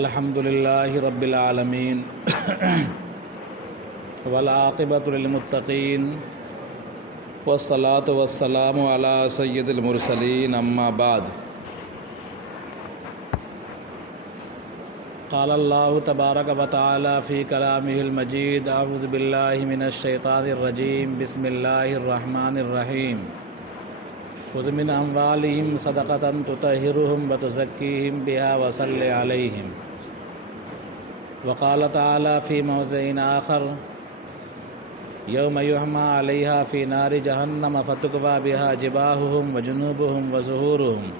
الحمد لله رب العالمين والعاقبة للمتقين والصلاة والسلام على سيد المرسلين أما بعد قال الله تبارك وتعالى في كلامه المجيد أعوذ بالله من الشيطان الرجيم بسم الله الرحمن الرحيم خذ من أموالهم صدقة تطهرهم وتزكيهم بها وصل عليهم وقال تعالى في موضع آخر يوم يحمى عليها في نار جهنم فتكوى بها جباههم وجنوبهم وظهورهم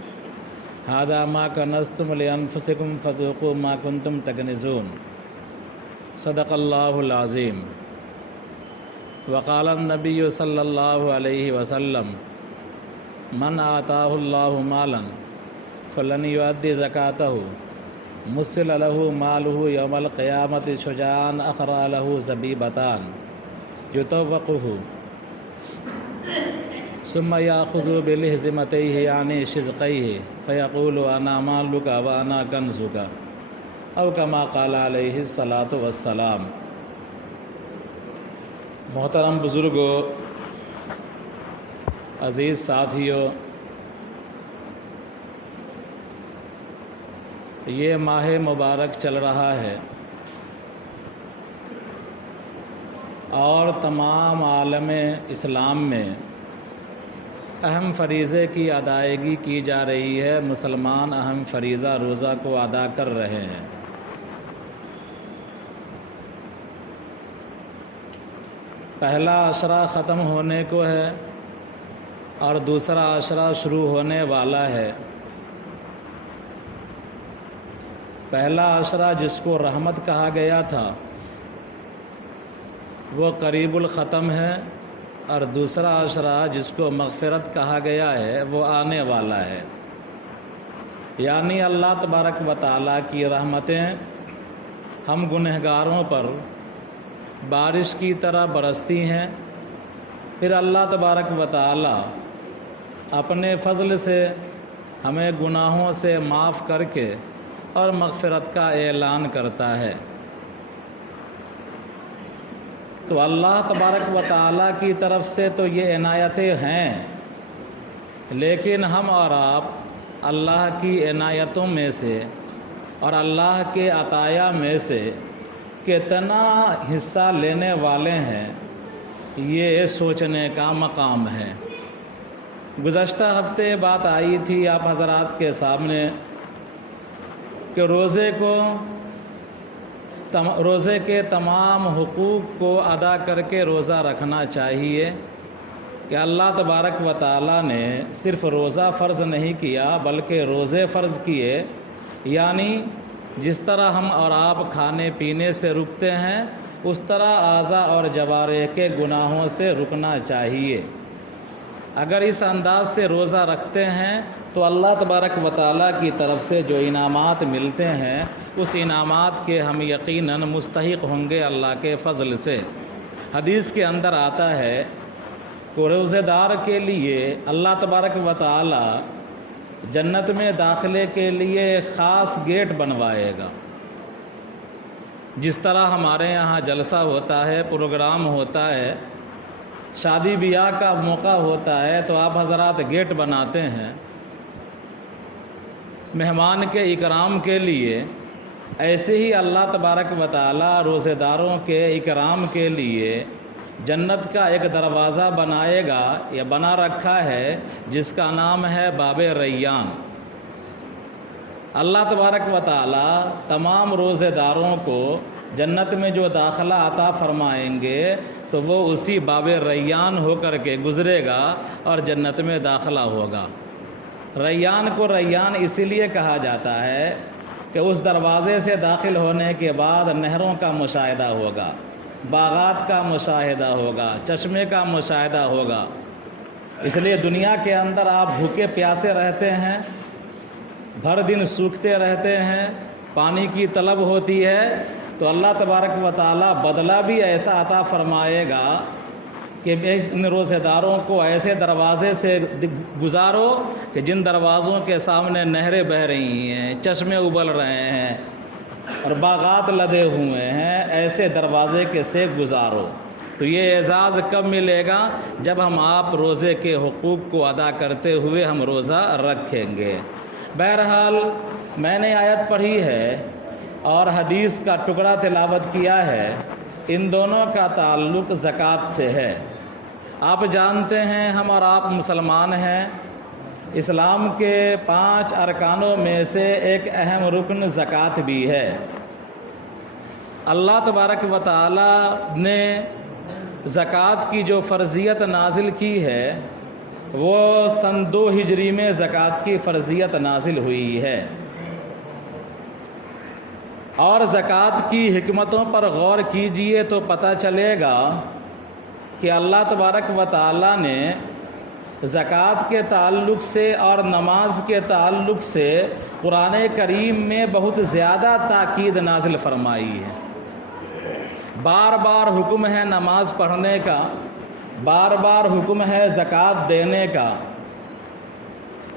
هذا ما كنزتم لأنفسكم فذوقوا ما كنتم تكنزون صدق الله العظيم. وقال النبي صلى الله عليه وسلم من آتاه الله مالا فلن يؤدي زكاته مثل له ماله يوم القيامة شجاعا أخرى له زبيبتان يطوقه ثم يأخذ بلهزمتيه يعني شزقيه فيقول أنا مالك وأنا كنزك أو كما قال عليه الصلاة والسلام. محترم بزرگوں، عزیز ساتھیوں، یہ ماہ مبارک چل رہا ہے اور تمام عالم اسلام میں اہم فریضے کی ادائیگی کی جا رہی ہے. مسلمان اہم فریضہ روزہ کو ادا کر رہے ہیں. پہلا عشرہ ختم ہونے کو ہے اور دوسرا عشرہ شروع ہونے والا ہے. پہلا عشرہ جس کو رحمت کہا گیا تھا وہ قریب الختم ہے اور دوسرا عشرہ جس کو مغفرت کہا گیا ہے وہ آنے والا ہے. یعنی اللہ تبارک و تعالیٰ کی رحمتیں ہم گنہگاروں پر بارش کی طرح برستی ہیں. پھر اللہ تبارک و تعالیٰ اپنے فضل سے ہمیں گناہوں سے معاف کر کے اور مغفرت کا اعلان کرتا ہے. تو اللہ تبارک و تعالیٰ کی طرف سے تو یہ عنایتیں ہیں، لیکن ہم اور آپ اللہ کی عنایتوں میں سے اور اللہ کے عطایا میں سے کتنا حصہ لینے والے ہیں یہ سوچنے کا مقام ہے. گزشتہ ہفتے بات آئی تھی آپ حضرات کے سامنے کہ روزے کے تمام حقوق کو ادا کر کے روزہ رکھنا چاہیے. کہ اللہ تبارک و تعالیٰ نے صرف روزہ فرض نہیں کیا بلکہ روزے فرض کیے. یعنی جس طرح ہم اور آپ کھانے پینے سے رکتے ہیں اس طرح اعضاء اور جوارح کے گناہوں سے رکنا چاہیے. اگر اس انداز سے روزہ رکھتے ہیں تو اللہ تبارک و تعالیٰ کی طرف سے جو انعامات ملتے ہیں اس انعامات کے ہم یقیناً مستحق ہوں گے اللہ کے فضل سے. حدیث کے اندر آتا ہے کہ روزہ دار کے لیے اللہ تبارک و تعالیٰ جنت میں داخلے کے لیے خاص گیٹ بنوائے گا. جس طرح ہمارے یہاں جلسہ ہوتا ہے، پروگرام ہوتا ہے، شادی بیاہ کا موقع ہوتا ہے تو آپ حضرات گیٹ بناتے ہیں مہمان کے اکرام کے لیے. ایسے ہی اللہ تبارک و تعالیٰ روزہ داروں کے اکرام کے لیے جنت کا ایک دروازہ بنائے گا یا بنا رکھا ہے جس کا نام ہے باب ریان. اللہ تبارک و تعالیٰ تمام روزہ داروں کو جنت میں جو داخلہ عطا فرمائیں گے تو وہ اسی باب ریان ہو کر کے گزرے گا اور جنت میں داخلہ ہوگا. ریان کو ریان اسی لیے کہا جاتا ہے کہ اس دروازے سے داخل ہونے کے بعد نہروں کا مشاہدہ ہوگا، باغات کا مشاہدہ ہوگا، چشمے کا مشاہدہ ہوگا. اس لیے دنیا کے اندر آپ بھوکے پیاسے رہتے ہیں، بھر دن سوکھتے رہتے ہیں، پانی کی طلب ہوتی ہے تو اللہ تبارک و تعالیٰ بدلہ بھی ایسا عطا فرمائے گا کہ ان روزہ داروں کو ایسے دروازے سے گزارو کہ جن دروازوں کے سامنے نہریں بہہ رہی ہیں، چشمے ابل رہے ہیں، اور باغات لدے ہوئے ہیں، ایسے دروازے کے سے گزارو۔ تو یہ اعزاز کب ملے گا؟ جب ہم آپ روزے کے حقوق کو ادا کرتے ہوئے ہم روزہ رکھیں گے۔ بہرحال میں نے آیت پڑھی ہے اور حدیث کا ٹکڑا تلاوت کیا ہے، ان دونوں کا تعلق زکوٰۃ سے ہے۔ آپ جانتے ہیں ہم اور آپ مسلمان ہیں، اسلام کے 5 ارکانوں میں سے ایک اہم رکن زکوٰۃ بھی ہے۔ اللہ تبارک و تعالی نے زکوٰۃ کی جو فرضیت نازل کی ہے وہ سن 2 ہجری میں زکوٰۃ کی فرضیت نازل ہوئی ہے، اور زکوٰۃ کی حکمتوں پر غور کیجئے تو پتہ چلے گا کہ اللہ تبارک و تعالی نے زکوٰۃ کے تعلق سے اور نماز کے تعلق سے قرآن کریم میں بہت زیادہ تاکید نازل فرمائی ہے۔ بار بار حکم ہے نماز پڑھنے کا، بار بار حکم ہے زکوٰۃ دینے کا۔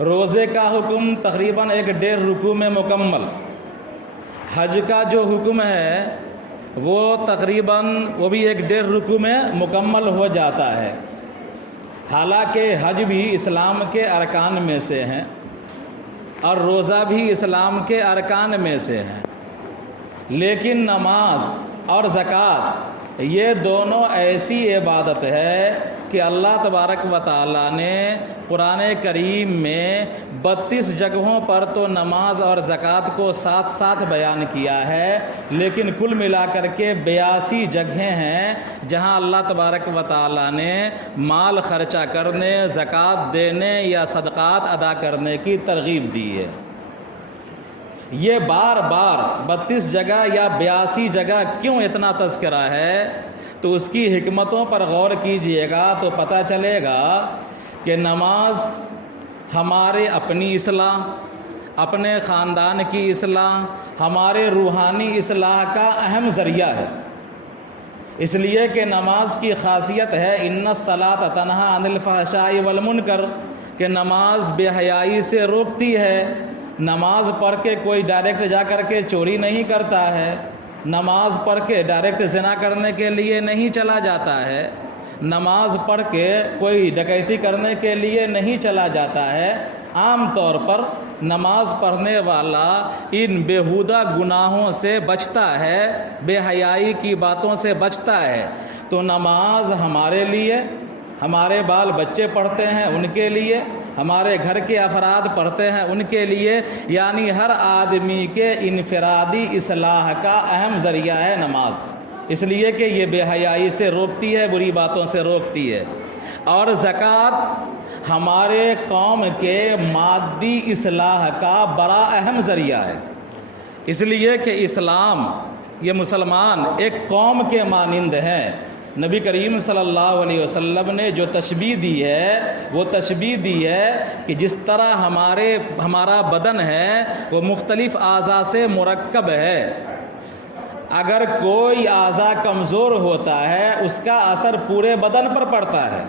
روزے کا حکم تقریباً 1.5 رکوع میں مکمل۔ حج کا جو حکم ہے وہ تقریباً وہ بھی 1.5 رکوع میں مکمل ہو جاتا ہے۔ حالانکہ حج بھی اسلام کے ارکان میں سے ہیں اور روزہ بھی اسلام کے ارکان میں سے ہیں، لیکن نماز اور زکوٰۃ یہ دونوں ایسی عبادت ہے کہ اللہ تبارک و تعالی نے قرآن کریم میں 32 جگہوں پر تو نماز اور زکوٰۃ کو ساتھ ساتھ بیان کیا ہے، لیکن کل ملا کر کے 82 جگہیں ہیں جہاں اللہ تبارک و تعالی نے مال خرچہ کرنے، زکوٰۃ دینے یا صدقات ادا کرنے کی ترغیب دی ہے۔ یہ بار بار 32 جگہ یا 82 جگہ کیوں اتنا تذکرہ ہے؟ تو اس کی حکمتوں پر غور کیجئے گا تو پتہ چلے گا کہ نماز ہمارے اپنی اصلاح، اپنے خاندان کی اصلاح، ہمارے روحانی اصلاح کا اہم ذریعہ ہے۔ اس لیے کہ نماز کی خاصیت ہے ان الصلاۃ تنہی عن الفحشاء والمنکر، کہ نماز بے حیائی سے روکتی ہے۔ نماز پڑھ کے کوئی ڈائریکٹ جا کر کے چوری نہیں کرتا ہے، نماز پڑھ کے ڈائریکٹ زنا کرنے کے لیے نہیں چلا جاتا ہے، نماز پڑھ کے کوئی ڈکیتی کرنے کے لیے نہیں چلا جاتا ہے۔ عام طور پر نماز پڑھنے والا ان بیہودہ گناہوں سے بچتا ہے، بے حیائی کی باتوں سے بچتا ہے۔ تو نماز ہمارے لیے، ہمارے بال بچے پڑھتے ہیں ان کے لیے، ہمارے گھر کے افراد پڑھتے ہیں ان کے لیے، یعنی ہر آدمی کے انفرادی اصلاح کا اہم ذریعہ ہے نماز، اس لیے کہ یہ بے حیائی سے روکتی ہے، بری باتوں سے روکتی ہے۔ اور زکوٰۃ ہمارے قوم کے مادی اصلاح کا بڑا اہم ذریعہ ہے، اس لیے کہ اسلام، یہ مسلمان ایک قوم کے مانند ہیں۔ نبی کریم صلی اللہ علیہ وسلم نے جو تشبیہ دی ہے وہ تشبیہ دی ہے کہ جس طرح ہمارا بدن ہے وہ مختلف اعضاء سے مرکب ہے۔ اگر کوئی اعضاء کمزور ہوتا ہے اس کا اثر پورے بدن پر پڑتا ہے۔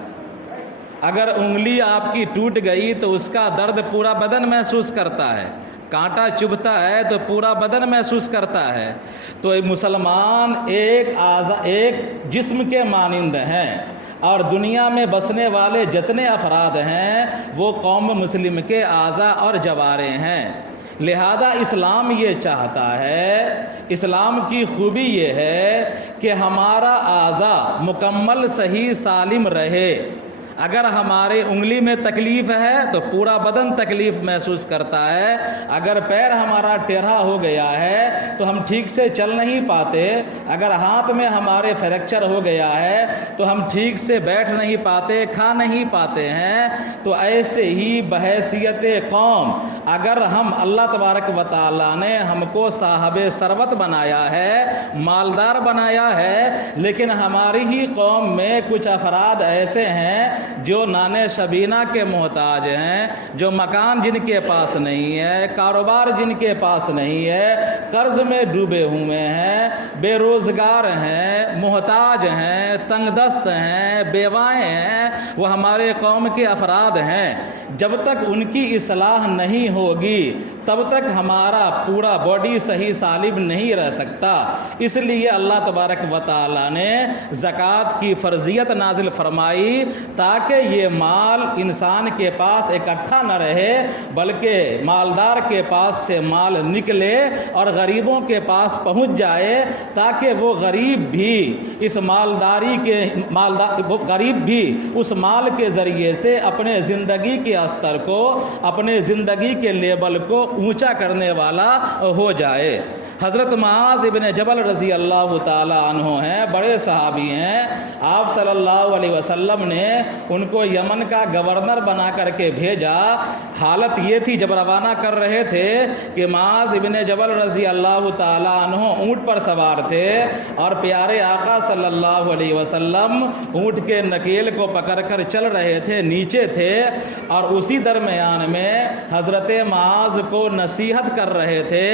اگر انگلی آپ کی ٹوٹ گئی تو اس کا درد پورا بدن محسوس کرتا ہے، کانٹا چبھتا ہے تو پورا بدن محسوس کرتا ہے۔ تو مسلمان ایک جسم کے مانند ہیں، اور دنیا میں بسنے والے جتنے افراد ہیں وہ قوم مسلم کے اعضاء اور جوارے ہیں۔ لہذا اسلام یہ چاہتا ہے، اسلام کی خوبی یہ ہے کہ ہمارا اعضاء مکمل صحیح سالم رہے۔ اگر ہمارے انگلی میں تکلیف ہے تو پورا بدن تکلیف محسوس کرتا ہے، اگر پیر ہمارا ٹیڑھا ہو گیا ہے تو ہم ٹھیک سے چل نہیں پاتے، اگر ہاتھ میں ہمارے فریکچر ہو گیا ہے تو ہم ٹھیک سے بیٹھ نہیں پاتے، کھا نہیں پاتے ہیں۔ تو ایسے ہی بحیثیت قوم اگر ہم اللہ تبارک و تعالیٰ نے ہم کو صاحب ثروت بنایا ہے، مالدار بنایا ہے، لیکن ہماری ہی قوم میں کچھ افراد ایسے ہیں جو نانے شبینہ کے محتاج ہیں، جو مکان جن کے پاس نہیں ہے، کاروبار جن کے پاس نہیں ہے، قرض میں ڈوبے ہوئے ہیں، بے روزگار ہیں، محتاج ہیں، تنگ دست ہیں، بیوائیں ہیں، وہ ہمارے قوم کے افراد ہیں۔ جب تک ان کی اصلاح نہیں ہوگی تب تک ہمارا پورا باڈی صحیح سالم نہیں رہ سکتا۔ اس لیے اللہ تبارک و تعالیٰ نے زکوٰۃ کی فرضیت نازل فرمائی تاکہ یہ مال انسان کے پاس اکٹھا نہ رہے بلکہ مالدار کے پاس سے مال نکلے اور غریبوں کے پاس پہنچ جائے، تاکہ وہ غریب بھی اس غریب بھی اس مال کے ذریعے سے اپنے زندگی کے استر کو، اپنے زندگی کے لیول کو اونچا کرنے والا ہو جائے۔ حضرت معاذ ابن جبل رضی اللہ تعالی عنہ ہیں، بڑے صحابی ہیں۔ آپ صلی اللہ علیہ وسلم نے ان کو یمن کا گورنر بنا کر کے بھیجا۔ حالت یہ تھی جب روانہ کر رہے تھے کہ معاذ ابن جبل رضی اللہ تعالی عنہ اونٹ پر سوار تھے اور پیارے آقا صلی اللہ علیہ وسلم اونٹ کے نکیل کو پکڑ کر چل رہے تھے، نیچے تھے، اور اسی درمیان میں حضرت معاذ کو نصیحت کر رہے تھے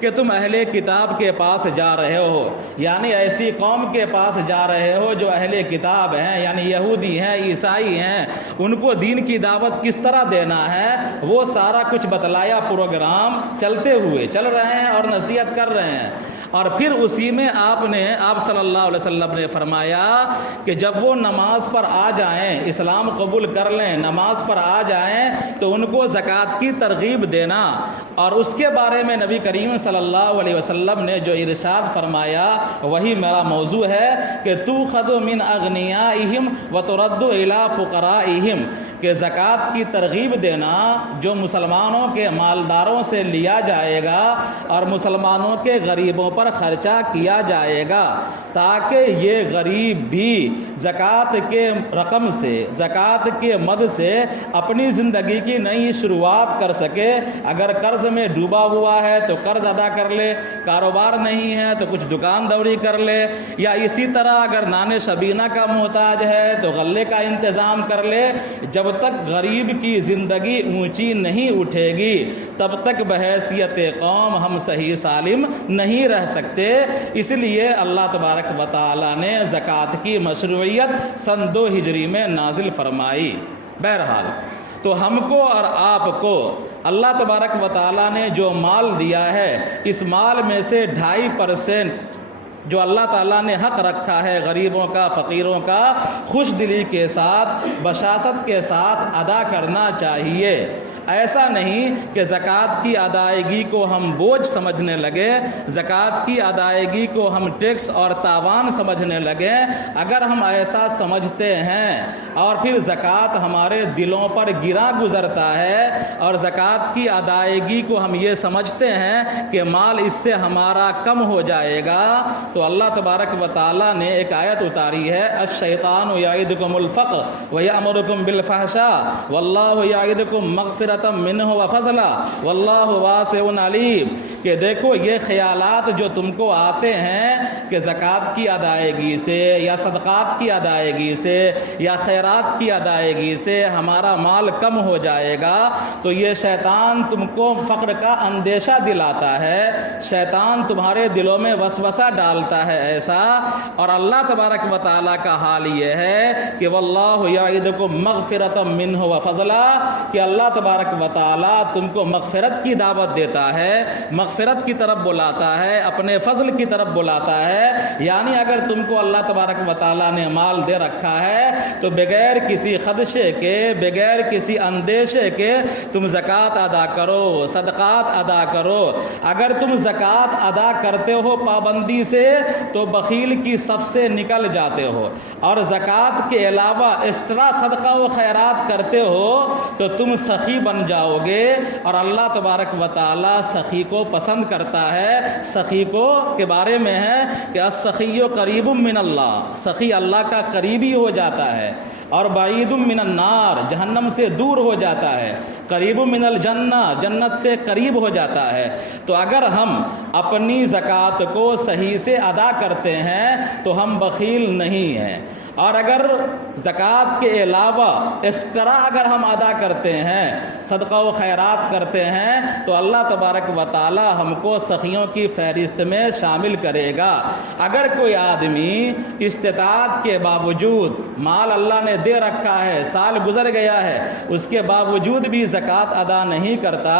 کہ تم اہل کتاب کے پاس جا رہے ہو، یعنی ایسی قوم کے پاس جا رہے ہو جو اہل کتاب ہیں، یعنی یہودی ہیں، عیسائی ہیں، ان کو دین کی دعوت کس طرح دینا ہے وہ سارا کچھ بتلایا، پروگرام چلتے ہوئے چل رہے ہیں اور نصیحت کر رہے ہیں۔ اور پھر اسی میں آپ صلی اللہ علیہ وسلم نے فرمایا کہ جب وہ نماز پر آ جائیں، اسلام قبول کر لیں، نماز پر آ جائیں تو ان کو زکوٰۃ کی ترغیب دینا۔ اور اس کے بارے میں نبی کریم صلی اللہ علیہ وسلم نے جو ارشاد فرمایا وہی میرا موضوع ہے کہ تُؤْخَذُ مِنْ أَغْنِيَائِهِمْ وَتُرَدُّ إِلَىٰ فُقَرَائِهِمْ، کہ زکوٰۃ کی ترغیب دینا جو مسلمانوں کے مالداروں سے لیا جائے گا اور مسلمانوں کے غریبوں پر خرچہ کیا جائے گا، تاکہ یہ غریب بھی زکوٰۃ کے رقم سے، زکوٰۃ کے مد سے اپنی زندگی کی نئی شروعات کر سکے۔ اگر قرض میں ڈوبا ہوا ہے تو قرض ادا کر لے، کاروبار نہیں ہے تو کچھ دکان دوری کر لے، یا اسی طرح اگر نان شبینہ کا محتاج ہے تو غلے کا انتظام کر لے۔ جب تک غریب کی زندگی اونچی نہیں اٹھے گی تب تک بحیثیت قوم ہم صحیح سالم نہیں رہ سکتے۔ اس لیے اللہ تبارک و تعالیٰ نے زکوٰۃ کی مشروعیت سن 2 ہجری میں نازل فرمائی۔ بہرحال تو ہم کو اور آپ کو اللہ تبارک و تعالیٰ نے جو مال دیا ہے، اس مال میں سے 2.5% جو اللہ تعالیٰ نے حق رکھا ہے غریبوں کا، فقیروں کا، خوش دلی کے ساتھ، بشاشت کے ساتھ ادا کرنا چاہیے۔ ایسا نہیں کہ زکوٰۃ کی ادائیگی کو ہم بوجھ سمجھنے لگے، زکوٰۃ کی ادائیگی کو ہم ٹیکس اور تاوان سمجھنے لگے۔ اگر ہم ایسا سمجھتے ہیں اور پھر زکوٰۃ ہمارے دلوں پر گرا گزرتا ہے اور زکوٰۃ کی ادائیگی کو ہم یہ سمجھتے ہیں کہ مال اس سے ہمارا کم ہو جائے گا، تو اللہ تبارک و تعالیٰ نے ایک آیت اتاری ہے، الشیطان یعدکم الفقر ویأمرکم بالفحشاء واللہ یعدکم مغفرۃ منہ وفضلا واللہ واسع علیم، کہ دیکھو یہ خیالات جو تم کو آتے ہیں کہ زکوٰۃ کی ادائیگی سے یا صدقات کی ادائیگی سے یا خیرات کی ادائیگی سے ہمارا مال کم ہو جائے گا، تو یہ شیطان تم کو فقر کا اندیشہ دلاتا ہے، شیطان تمہارے دلوں میں وسوسہ ڈالتا ہے ایسا۔ اور اللہ تبارک و تعالیٰ کا حال یہ ہے کہ واللہ یعدکم مغفرۃ منہ وفضلا، کہ اللہ تبارک و تعالیٰ تم کو مغفرت کی دعوت دیتا ہے، مغفرت کی طرف بلاتا ہے، اپنے فضل کی طرف بلاتا ہے۔ یعنی اگر تم کو اللہ تبارک و تعالیٰ نے مال دے رکھا ہے تو بغیر کسی خدشے کے، بغیر کسی اندیشے کے تم زکوٰۃ ادا کرو، صدقات ادا کرو۔ اگر تم زکوٰۃ ادا کرتے ہو پابندی سے تو بخیل کی صف سے نکل جاتے ہو، اور زکوٰۃ کے علاوہ ایکسٹرا صدقہ و خیرات کرتے ہو تو تم سخی بن جاؤ گے، اور اللہ تبارک و تعالیٰ سخی کو پسند کرتا ہے۔ سخی کو کے بارے میں ہے کہ السخی قریب من اللہ، سخی اللہ کا قریبی ہو جاتا ہے، اور بعید من النار، جہنم سے دور ہو جاتا ہے، قریب من الجنہ، جنت سے قریب ہو جاتا ہے۔ تو اگر ہم اپنی زکوٰۃ کو صحیح سے ادا کرتے ہیں تو ہم بخیل نہیں ہیں، اور اگر زکوٰۃ کے علاوہ ایکسٹرا اگر ہم ادا کرتے ہیں، صدقہ و خیرات کرتے ہیں، تو اللہ تبارک و تعالی ہم کو سخیوں کی فہرست میں شامل کرے گا۔ اگر کوئی آدمی استطاعت کے باوجود، مال اللہ نے دے رکھا ہے، سال گزر گیا ہے، اس کے باوجود بھی زکوٰۃ ادا نہیں کرتا،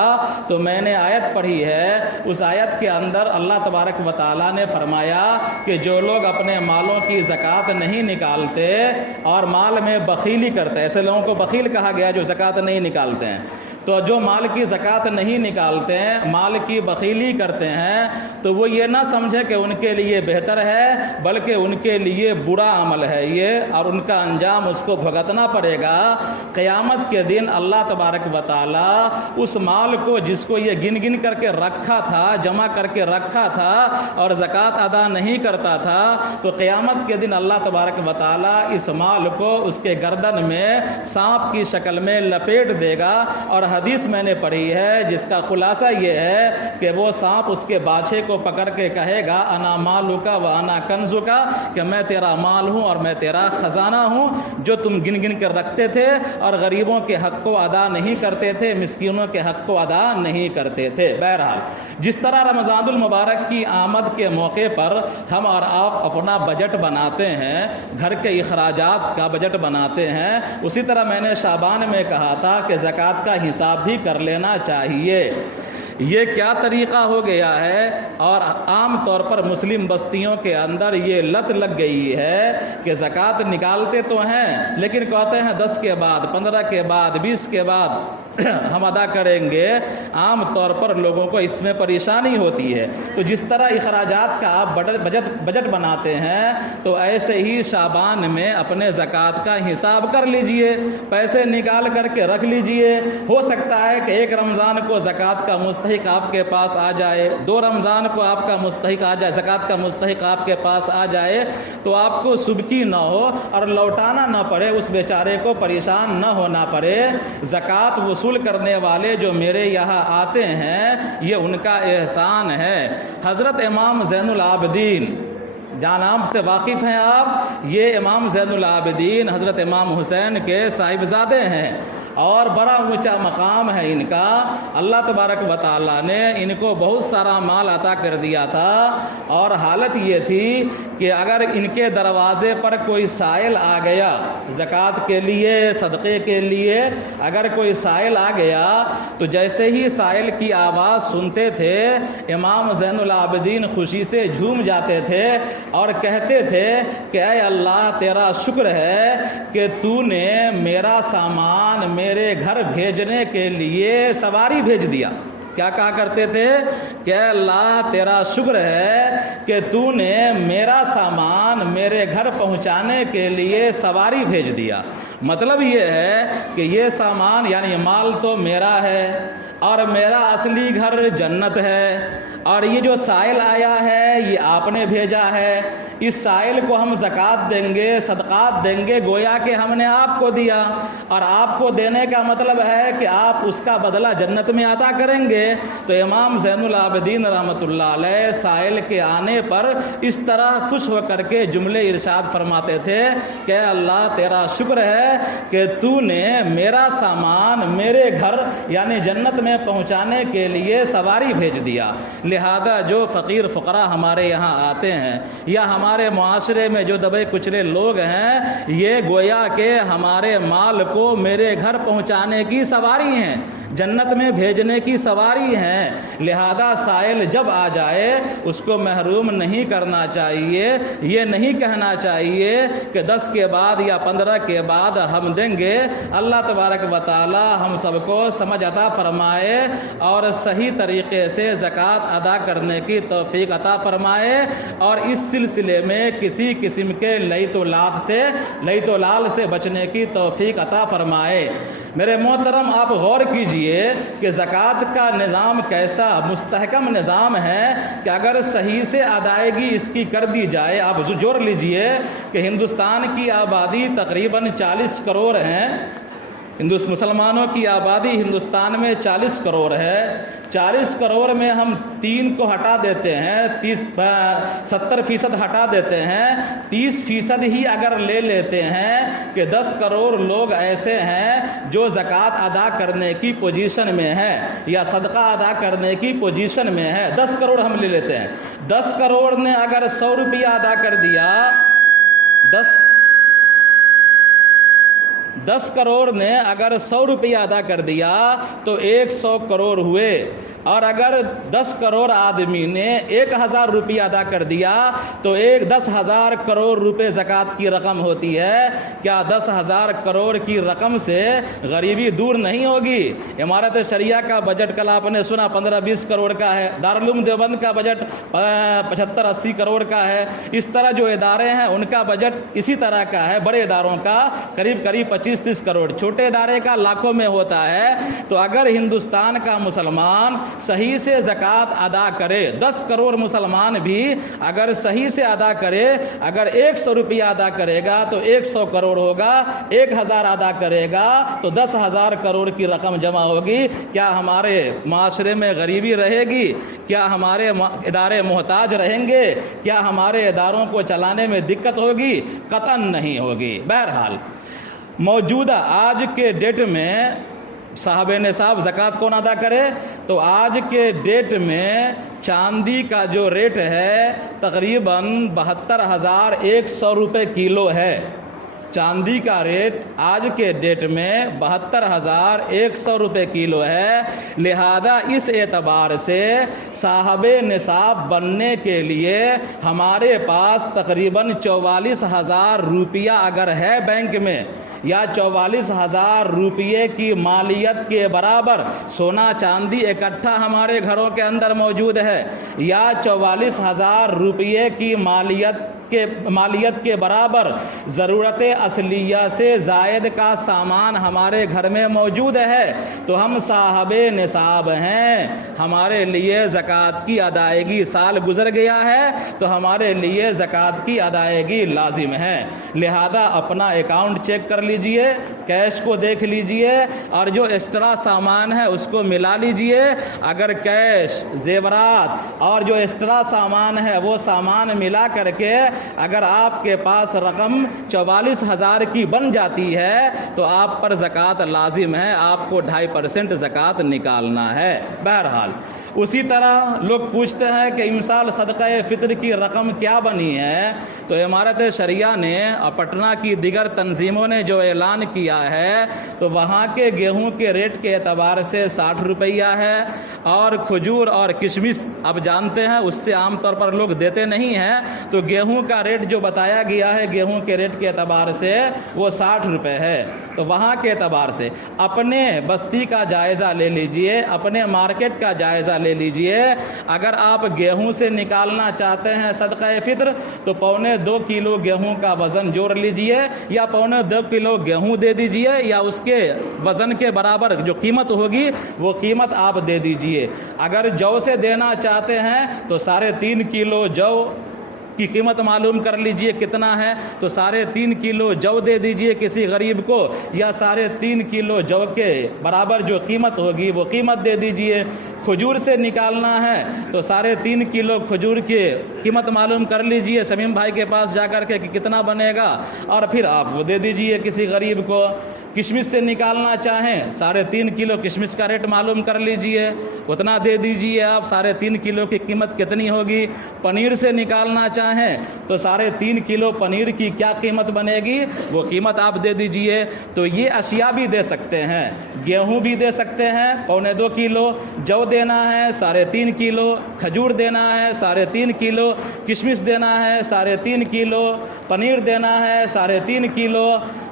تو میں نے آیت پڑھی ہے، اس آیت کے اندر اللہ تبارک و تعالی نے فرمایا کہ جو لوگ اپنے مالوں کی زکوٰۃ نہیں نکالتے اور مال میں بخیلی کرتے، ایسے لوگوں کو بخیل کہا گیا جو زکوٰۃ نہیں نکالتے ہیں، تو جو مال کی زکوٰۃ نہیں نکالتے ہیں، مال کی بخیلی کرتے ہیں، تو وہ یہ نہ سمجھے کہ ان کے لیے بہتر ہے، بلکہ ان کے لیے برا عمل ہے یہ، اور ان کا انجام اس کو بھگتنا پڑے گا۔ قیامت کے دن اللہ تبارک و تعالیٰ اس مال کو، جس کو یہ گن گن کر کے رکھا تھا، جمع کر کے رکھا تھا اور زکوٰۃ ادا نہیں کرتا تھا، تو قیامت کے دن اللہ تبارک و تعالیٰ اس مال کو اس کے گردن میں سانپ کی شکل میں لپیٹ دے گا، اور حدیث میں نے پڑھی ہے جس کا خلاصہ یہ ہے کہ وہ سانپ اس کے باچھے کو پکڑ کے کہے گا انا مالک و انا کنزک، کہ میں تیرا مال ہوں اور میں تیرا خزانہ ہوں، جو تم گن گن کر رکھتے تھے اور غریبوں کے حق کو ادا نہیں کرتے تھے، مسکینوں کے حق کو ادا نہیں کرتے تھے۔ بہرحال جس طرح رمضان المبارک کی آمد کے موقع پر ہم اور آپ اپنا بجٹ بناتے ہیں، گھر کے اخراجات کا بجٹ بناتے ہیں، اسی طرح میں نے شعبان میں کہا تھا کہ زکوٰۃ کا حساب بھی کر لینا چاہیے۔ یہ کیا طریقہ ہو گیا ہے، اور عام طور پر مسلم بستیوں کے اندر یہ لت لگ گئی ہے کہ زکوٰۃ نکالتے تو ہیں لیکن کہتے ہیں 10 کے بعد، 15 کے بعد، 20 کے بعد ہم ادا کریں گے۔ عام طور پر لوگوں کو اس میں پریشانی ہوتی ہے۔ تو جس طرح اخراجات کا آپ بجٹ بناتے ہیں، تو ایسے ہی شعبان میں اپنے زکوٰۃ کا حساب کر لیجئے، پیسے نکال کر کے رکھ لیجئے۔ ہو سکتا ہے کہ 1 رمضان کو زکوٰۃ کا مستحق آپ کے پاس آ جائے، 2 رمضان کو آپ کا مستحق آ جائے، زکوٰۃ کا مستحق آپ کے پاس آ جائے، تو آپ کو سبکی نہ ہو اور لوٹانا نہ پڑے، اس بیچارے کو پریشان نہ ہونا پڑے۔ زکوٰۃ وصول کرنے والے جو میرے یہاں آتے ہیں، یہ ان کا احسان ہے۔ حضرت امام زین العابدین، جہاں نام سے واقف ہیں آپ، یہ امام زین العابدین حضرت امام حسین کے صاحبزادے ہیں، اور بڑا اونچا مقام ہے ان کا۔ اللہ تبارک و تعالیٰ نے ان کو بہت سارا مال عطا کر دیا تھا، اور حالت یہ تھی کہ اگر ان کے دروازے پر کوئی سائل آ گیا زکوٰۃ کے لیے، صدقے کے لیے، اگر کوئی سائل آ گیا تو جیسے ہی سائل کی آواز سنتے تھے، امام زین العابدین خوشی سے جھوم جاتے تھے اور کہتے تھے کہ اے اللہ تیرا شکر ہے کہ تو نے میرا سامان میرے گھر بھیجنے کے لیے سواری بھیج دیا۔ کیا کہا کرتے تھے کہ اے اللہ تیرا شکر ہے کہ تو نے میرا سامان میرے گھر پہنچانے کے لیے سواری بھیج دیا۔ مطلب یہ ہے کہ یہ سامان یعنی مال تو میرا ہے، اور میرا اصلی گھر جنت ہے، اور یہ جو سائل آیا ہے یہ آپ نے بھیجا ہے، اس سائل کو ہم زکوٰۃ دیں گے، صدقات دیں گے، گویا کہ ہم نے آپ کو دیا، اور آپ کو دینے کا مطلب ہے کہ آپ اس کا بدلہ جنت میں عطا کریں گے۔ تو امام زین العابدین رحمۃ اللہ علیہ سائل کے آنے پر اس طرح خوش ہو کر کے جملے ارشاد فرماتے تھے کہ اے اللہ تیرا شکر ہے کہ تو نے میرا سامان میرے گھر یعنی جنت میں پہنچانے کے لیے سواری بھیج دیا۔ لہذا جو فقیر فقراء ہمارے یہاں آتے ہیں، یا ہمارے معاشرے میں جو دبے کچلے لوگ ہیں، یہ گویا کہ ہمارے مال کو میرے گھر پہنچانے کی سواری ہیں، جنت میں بھیجنے کی سواری ہیں۔ لہذا سائل جب آ جائے اس کو محروم نہیں کرنا چاہیے، یہ نہیں کہنا چاہیے کہ 10 کے بعد یا 15 کے بعد ہم دیں گے۔ اللہ تبارک و تعالی ہم سب کو سمجھ عطا فرمائے اور صحیح طریقے سے زکوٰۃ ادا کرنے کی توفیق عطا فرمائے، اور اس سلسلے میں کسی قسم کے لیت و لال سے بچنے کی توفیق عطا فرمائے۔ میرے محترم آپ غور کیجئے کہ زکوٰۃ کا نظام کیسا مستحکم نظام ہے کہ اگر صحیح سے ادائیگی اس کی کر دی جائے، آپ جوڑ لیجئے کہ ہندوستان کی آبادی تقریباً 40 کروڑ ہیں، مسلمانوں کی آبادی ہندوستان میں 40 کروڑ ہے. 40 کروڑ میں ہم 3 کو ہٹا دیتے ہیں, 70% ہٹا دیتے ہیں, 30% ہی اگر لے لیتے ہیں کہ 10 کروڑ لوگ ایسے ہیں جو زکوٰۃ ادا کرنے کی پوزیشن میں ہے یا صدقہ ادا کرنے کی پوزیشن میں ہے. 10 کروڑ ہم لے لیتے ہیں. 10 کروڑ نے اگر 100 روپیہ ادا کر دیا, 10 کروڑ نے اگر 100 روپیہ ادا کر دیا تو 100 کروڑ ہوئے. اور اگر 10 کروڑ آدمی نے 1000 روپیہ ادا کر دیا تو 10,000 کروڑ روپے زکوٰۃ کی رقم ہوتی ہے. کیا 10,000 کروڑ کی رقم سے غریبی دور نہیں ہوگی؟ امارت شریعہ کا بجٹ کل آپ نے سنا 15-20 کروڑ کا ہے. دارالعلوم دیوبند کا بجٹ 75-80 کروڑ کا ہے. اس طرح جو ادارے ہیں ان کا بجٹ اسی طرح کا ہے. بڑے اداروں کا قریب 25-30 کروڑ, چھوٹے ادارے کا لاکھوں میں ہوتا ہے. تو اگر ہندوستان کا مسلمان صحیح سے زکوٰۃ ادا کرے, 10 کروڑ مسلمان بھی اگر صحیح سے ادا کرے, اگر 100 روپیہ ادا کرے گا تو 100 کروڑ ہوگا, 1000 ادا کرے گا تو 10,000 کروڑ کی رقم جمع ہوگی. کیا ہمارے معاشرے میں غریبی رہے گی؟ کیا ہمارے ادارے محتاج رہیں گے؟ کیا ہمارے اداروں کو چلانے میں دقت ہوگی؟ قطعاً نہیں ہوگی. بہرحال موجودہ آج کے ڈیٹ میں صاحب نصاب زکوٰۃ کون ادا کرے؟ تو آج کے ڈیٹ میں چاندی کا جو ریٹ ہے تقریباً 72,100 روپے کلو ہے. چاندی کا ریٹ آج کے ڈیٹ میں 72,100 روپے کلو ہے. لہذا اس اعتبار سے صاحب نصاب بننے کے لیے ہمارے پاس تقریباً 44,000 روپیہ اگر ہے بینک میں, یا 44,000 روپیے کی مالیت کے برابر سونا چاندی اکٹھا ہمارے گھروں کے اندر موجود ہے, یا 44,000 روپیے کی مالیت کے برابر ضرورت اصلیہ سے زائد کا سامان ہمارے گھر میں موجود ہے, تو ہم صاحب نصاب ہیں. ہمارے لیے زکوٰۃ کی ادائیگی, سال گزر گیا ہے تو ہمارے لیے زکوٰۃ کی ادائیگی لازم ہے. لہذا اپنا اکاؤنٹ چیک کر لیجئے, کیش کو دیکھ لیجئے, اور جو ایکسٹرا سامان ہے اس کو ملا لیجئے. اگر کیش, زیورات اور جو ایکسٹرا سامان ہے وہ سامان ملا کر کے اگر آپ کے پاس رقم 44,000 کی بن جاتی ہے تو آپ پر زکوٰۃ لازم ہے, آپ کو 2.5% زکوٰۃ نکالنا ہے. بہرحال اسی طرح لوگ پوچھتے ہیں کہ امسال صدقہ فطر کی رقم کیا بنی ہے؟ تو امارت شریعہ نے اور پٹنہ کی دیگر تنظیموں نے جو اعلان کیا ہے تو وہاں کے گیہوں کے ریٹ کے اعتبار سے 60 روپیہ ہے, اور کھجور اور کشمش اب جانتے ہیں اس سے عام طور پر لوگ دیتے نہیں ہیں, تو گیہوں کا ریٹ جو بتایا گیا ہے گیہوں کے ریٹ کے اعتبار سے وہ 60 روپے ہے. تو وہاں کے اعتبار سے اپنے بستی کا جائزہ لے لیجئے, اپنے مارکیٹ کا جائزہ لے لیجئے. اگر آپ گیہوں سے نکالنا چاہتے ہیں صدقہ فطر تو 1.25 کلو گیہوں کا وزن جوڑ لیجئے, یا 1.25 کلو گیہوں دے دیجئے, یا اس کے وزن کے برابر جو قیمت ہوگی وہ قیمت آپ دے دیجئے. اگر جو سے دینا چاہتے ہیں تو 3.5 کلو جو کی قیمت معلوم کر لیجئے کتنا ہے, تو 3.5 کلو جو دے دیجئے کسی غریب کو, یا 3.5 کلو جو کے برابر جو قیمت ہوگی وہ قیمت دے دیجئے. کھجور سے نکالنا ہے تو 3.5 کلو کھجور کی قیمت معلوم کر لیجئے سمیم بھائی کے پاس جا کر کے کہ کتنا بنے گا, اور پھر آپ وہ دے دیجئے کسی غریب کو. کشمش سے نکالنا چاہیں 3.5 کلو کشمش کا ریٹ معلوم کر لیجئے, اتنا دے دیجئے آپ. 3.5 کلو کی قیمت کتنی ہوگی؟ پنیر سے نکالنا چاہیں تو 3.5 کلو پنیر کی کیا قیمت بنے گی وہ قیمت آپ دے دیجئے. تو یہ اشیاء بھی دے سکتے ہیں, گیہوں بھی دے سکتے ہیں 1.25 کلو, جو دینا ہے 3.5 کلو, کھجور دینا ہے 3.5 کلو, کشمش دینا ہے 3.5 کلو, پنیر دینا ہے 3.5 کلو.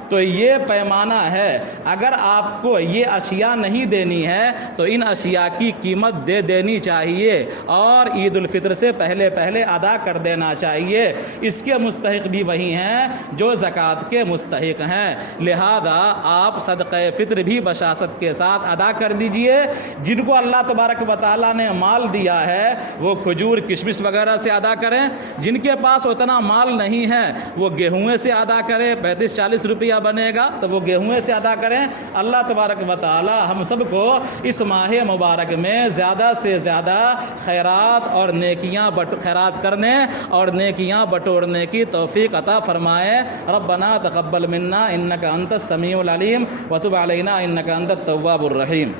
تو یہ پیمانہ ہے. اگر آپ کو یہ اشیاء نہیں دینی ہے تو ان اشیاء کی قیمت دے دینی چاہیے, اور عید الفطر سے پہلے ادا کر دینا چاہیے. اس کے مستحق بھی وہی ہیں جو زکوٰۃ کے مستحق ہیں. لہذا آپ صدقہ فطر بھی بشاشت کے ساتھ ادا کر دیجئے. جن کو اللہ تبارک و تعالیٰ نے مال دیا ہے وہ کھجور کشمش وغیرہ سے ادا کریں. جن کے پاس اتنا مال نہیں ہے وہ گیہوں سے ادا کریں, 35-40 روپیہ کیا بنے گا؟ تو وہ گیہوں سے ادا کریں۔ اللہ تبارک و تعالی ہم سب کو اس ماہ مبارک میں زیادہ سے زیادہ خیرات اور نیکیاں خیرات کرنے اور نیکیاں بٹورنے کی توفیق عطا فرمائے۔ ربنا تقبل منا انک انت السمیع العلیم وتب علینا انک انت التواب الرحیم۔